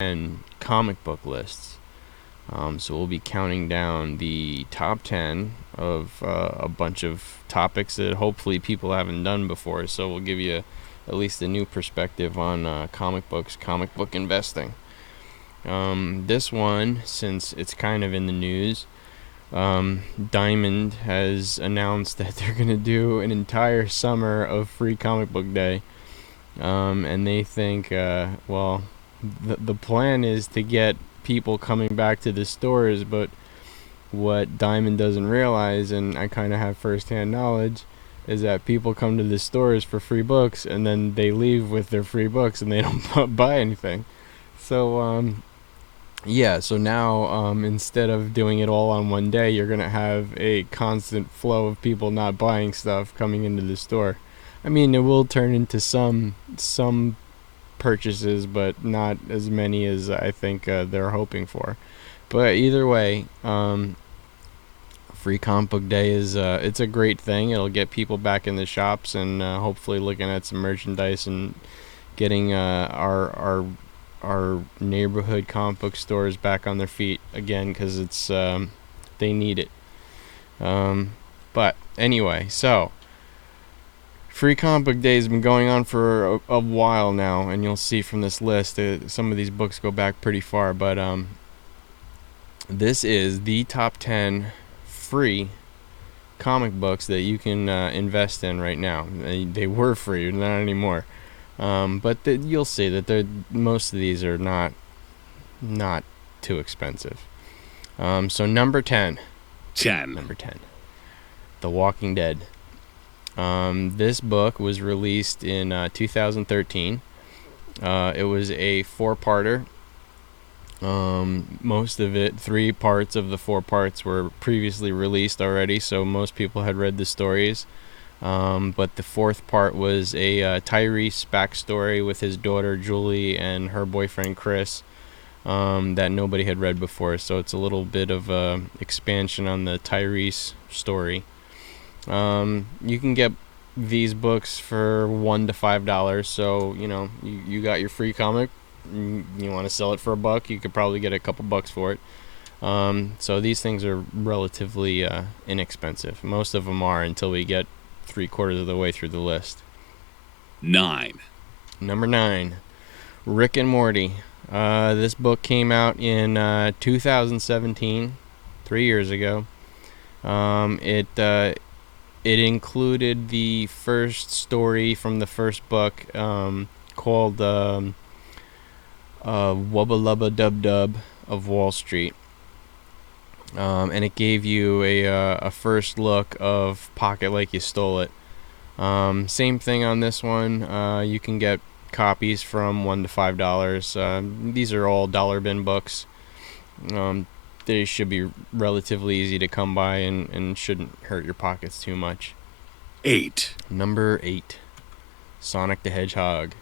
10 comic book lists. So we'll be counting down the top 10 of a bunch of topics that hopefully people haven't done before. So we'll give you at least a new perspective on comic books, comic book investing. This one, since it's kind of in the news, Diamond has announced that they're going to do an entire summer of free comic book day. And they think, the plan is to get people coming back to the stores, but what Diamond doesn't realize, and I kind of have firsthand knowledge, is that people come to the stores for free books and then they leave with their free books and they don't buy anything. So so now instead of doing it all on one day, you're gonna have a constant flow of people not buying stuff coming into the store. I mean, it will turn into some purchases, but not as many as I think they're hoping for. But either way, Free Comic Book Day is it's a great thing. It'll get people back in the shops and hopefully looking at some merchandise and getting our neighborhood comic book stores back on their feet again, because it's they need it. But anyway, so Free Comic Book Day has been going on for a while now, and you'll see from this list some of these books go back pretty far. But this is the top 10 free comic books that you can invest in right now. They were free, not anymore. But you'll see that most of these are not too expensive. So number 10. Number 10. The Walking Dead. This book was released in 2013. It was a 4-parter. Most of it, 3 parts of the 4 parts, were previously released already, so most people had read the stories. But the 4th part was a Tyrese backstory with his daughter Julie and her boyfriend Chris, that nobody had read before. So it's a little bit of a expansion on the Tyrese story. You can get these books for $1 to $5. So you got your free comic. You want to sell it for $1, you could probably get a couple bucks for it. So these things are relatively inexpensive. Most of them are until we get 3/4 of the way through the list. 9. Number 9, Rick and Morty. This book came out in 2017, 3 years ago. It included the first story from the first book, called Wubba Lubba Dub Dub of Wall Street. And it gave you a first look of Pocket Like You Stole It. Same thing on this one. You can get copies from $1 to $5. These are all dollar bin books. They should be relatively easy to come by and shouldn't hurt your pockets too much. 8. Number 8, Sonic the Hedgehog.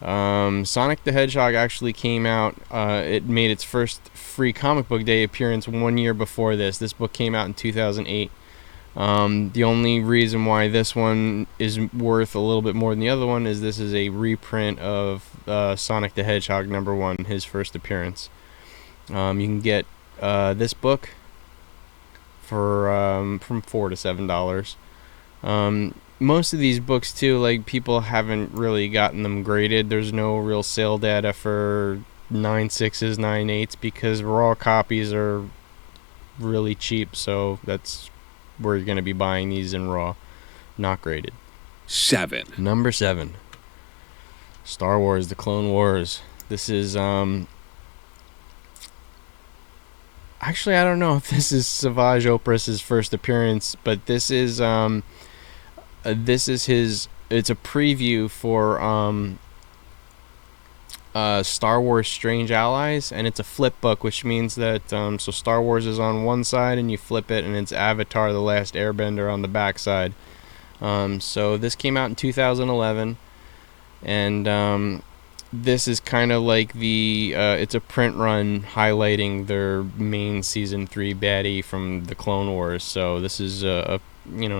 Sonic the Hedgehog actually came out, it made its first free comic book day appearance 1 year before this. This book came out in 2008. The only reason why this one is worth a little bit more than the other one is this is a reprint of Sonic the Hedgehog number 1, his first appearance. You can get this book for from $4 to $7. Most of these books too, like, people haven't really gotten them graded. There's no real sale data for 9.6s, 9.8s, because raw copies are really cheap, so that's where you're going to be buying these in raw, not graded. 7. Number 7, Star Wars: The Clone Wars. This is actually, I don't know if this is Savage Opress's first appearance, but this is his. It's a preview for Star Wars: Strange Allies, and it's a flip book, which means that so Star Wars is on one side and you flip it, and it's Avatar: The Last Airbender on the back side. So this came out in 2011, and this is kind of like it's a print run highlighting their main season 3 baddie from the Clone Wars. So this is an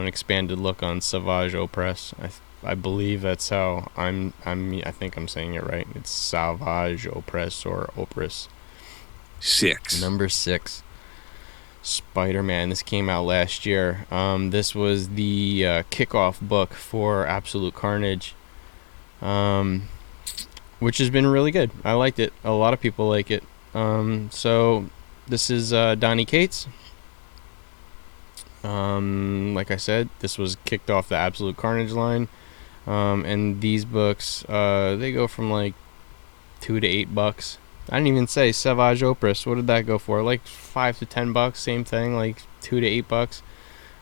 expanded look on Savage Opress. I believe that's how I think I'm saying it right. It's Salvage Opress or Opress. 6, Number 6, Spider-Man. This came out last year. This was the kickoff book for Absolute Carnage, which has been really good. I liked it. A lot of people like it. So this is Donny Cates. Like I said, this was kicked off the Absolute Carnage line. And these books, they go from like $2 to $8. I didn't even say Savage Opress. What did that go for? Like $5 to $10. Same thing, like $2 to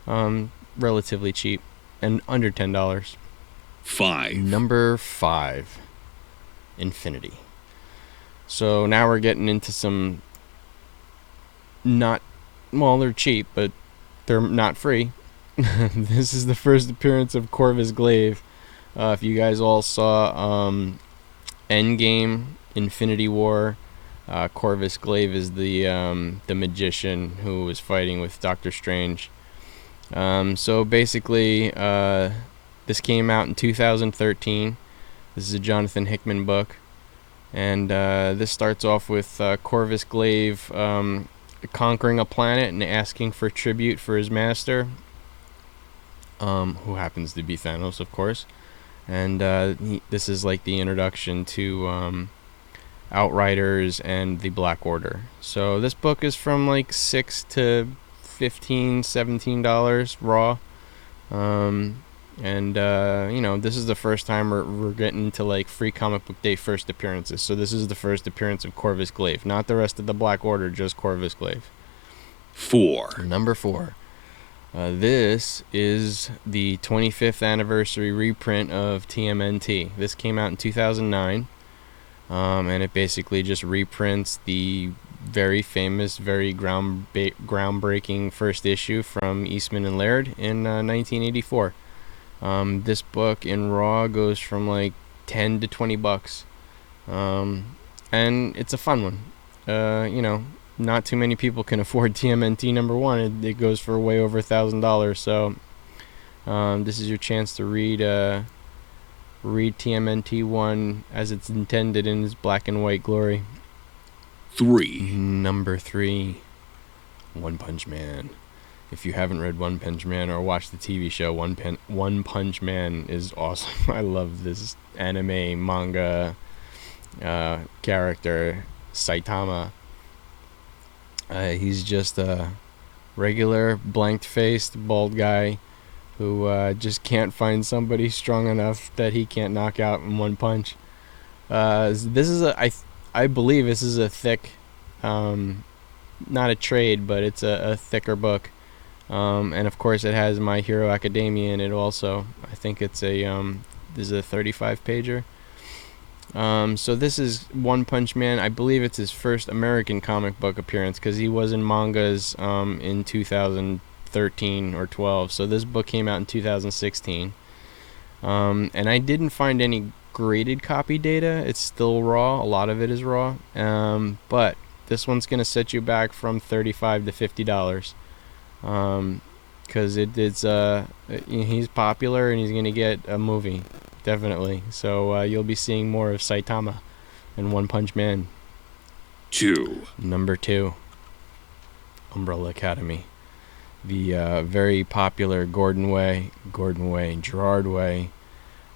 $8. Relatively cheap and under $10. 5, Number 5, Infinity. So now we're getting into some they're cheap, but they're not free. This is the first appearance of Corvus Glaive. If you guys all saw Endgame, Infinity War, Corvus Glaive is the magician who was fighting with Doctor Strange. So basically, this came out in 2013. This is a Jonathan Hickman book. And this starts off with Corvus Glaive conquering a planet and asking for tribute for his master, who happens to be Thanos, of course. And this is like the introduction to Outriders and the Black Order. So this book is from like $6 to $15, $17 raw. This is the first time we're getting into like Free Comic Book Day first appearances. So this is the first appearance of Corvus Glaive, not the rest of the Black Order, just Corvus Glaive. 4, Number 4. This is the 25th anniversary reprint of TMNT. This came out in 2009, and it basically just reprints the very famous, very groundbreaking first issue from Eastman and Laird in 1984. This book in raw goes from like $10 to $20, and it's a fun one. Not too many people can afford TMNT number 1. It goes for way over $1,000. So this is your chance to read TMNT 1 as it's intended in its black and white glory. 3, Number 3, One Punch Man. If you haven't read One Punch Man or watched the TV show, One Punch Man is awesome. I love this anime manga character, Saitama. He's just a regular blanked-faced bald guy who just can't find somebody strong enough that he can't knock out in one punch. I believe this is a thick, not a trade, but it's a thicker book. And of course it has My Hero Academia in it also. I think it's this is a 35 pager. So this is One Punch Man. I believe it's his first American comic book appearance because he was in mangas in 2013 or 12. So this book came out in 2016. And I didn't find any graded copy data. It's still raw. A lot of it is raw. But this one's going to set you back from $35 to $50. Because he's popular and he's going to get a movie. Definitely. So you'll be seeing more of Saitama and One Punch Man. 2, Number 2, Umbrella Academy. The very popular Gerard Way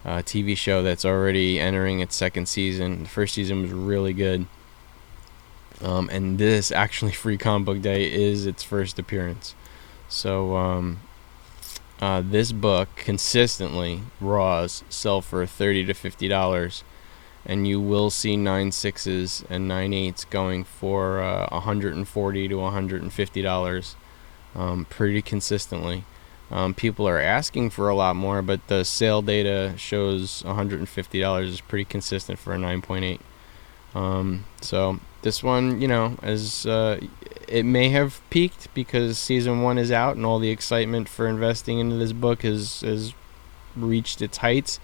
TV show that's already entering its second season. The first season was really good. And this actually Free Comic Book Day is its first appearance. So this book consistently raws sell for $30 to $50, and you will see 9.6s and 9.8s going for $140 to $150 pretty consistently. People are asking for a lot more, but the sale data shows $150 is pretty consistent for a 9.8. So this one, it may have peaked because season 1 is out and all the excitement for investing into this book has reached its heights.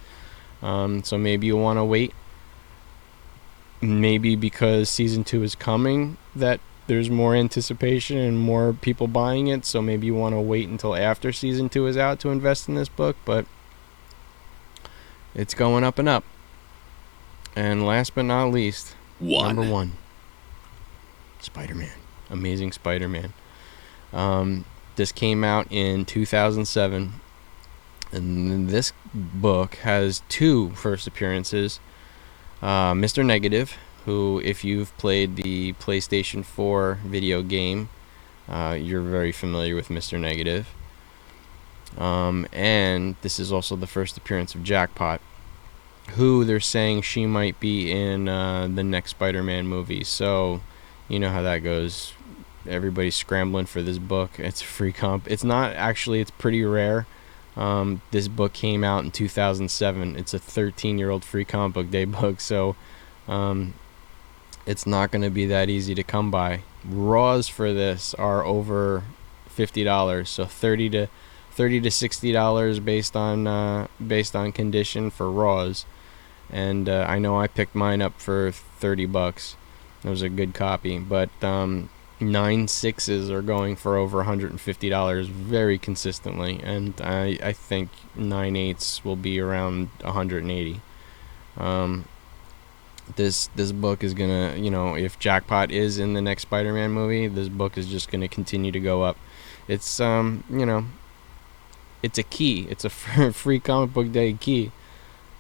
So maybe you want to wait. Maybe because season 2 is coming, that there's more anticipation and more people buying it. So maybe you want to wait until after season 2 is out to invest in this book. But it's going up and up. And last but not least, number 1. one, Spider-Man. Amazing Spider-Man. This came out in 2007, and this book has 2 first appearances. Mr. Negative, who, if you've played the PlayStation 4 video game, you're very familiar with Mr. Negative. And this is also the first appearance of Jackpot, who they're saying she might be in the next Spider-Man movie. So, you know how that goes. Everybody's scrambling for this book. It's a free comp. It's not actually. It's pretty rare. This book came out in 2007. It's a 13-year-old free comic book day book. So, it's not going to be that easy to come by. Raws for this are over $50. So $30 to $60 based on condition for raws. And I know I picked mine up for $30. It was a good copy, but 9/6s are going for over $150 very consistently, and I think 9/8s will be around $180. This book is gonna, if Jackpot is in the next Spider-Man movie, this book is just gonna continue to go up. It's it's a key. It's a free comic book day key,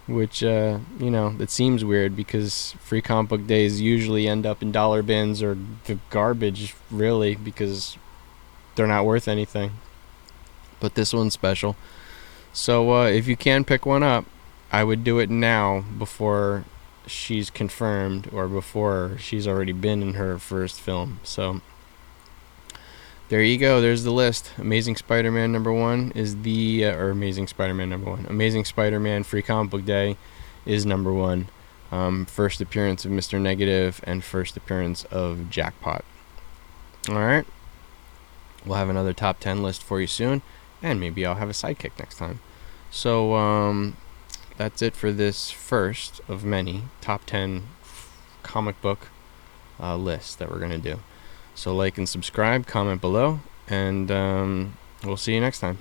which that seems weird because free comic book days usually end up in dollar bins or the garbage, really, because they're not worth anything. But this one's special. So if you can pick one up, I would do it now before she's confirmed or before she's already been in her first film. So there you go. There's the list. Amazing Spider-Man number 1 is Amazing Spider-Man number 1. Amazing Spider-Man Free Comic Book Day is number 1. First appearance of Mr. Negative and first appearance of Jackpot. All right. We'll have another top 10 list for you soon, and maybe I'll have a sidekick next time. So that's it for this first of many top 10 comic book lists that we're going to do. So like and subscribe, comment below, and we'll see you next time.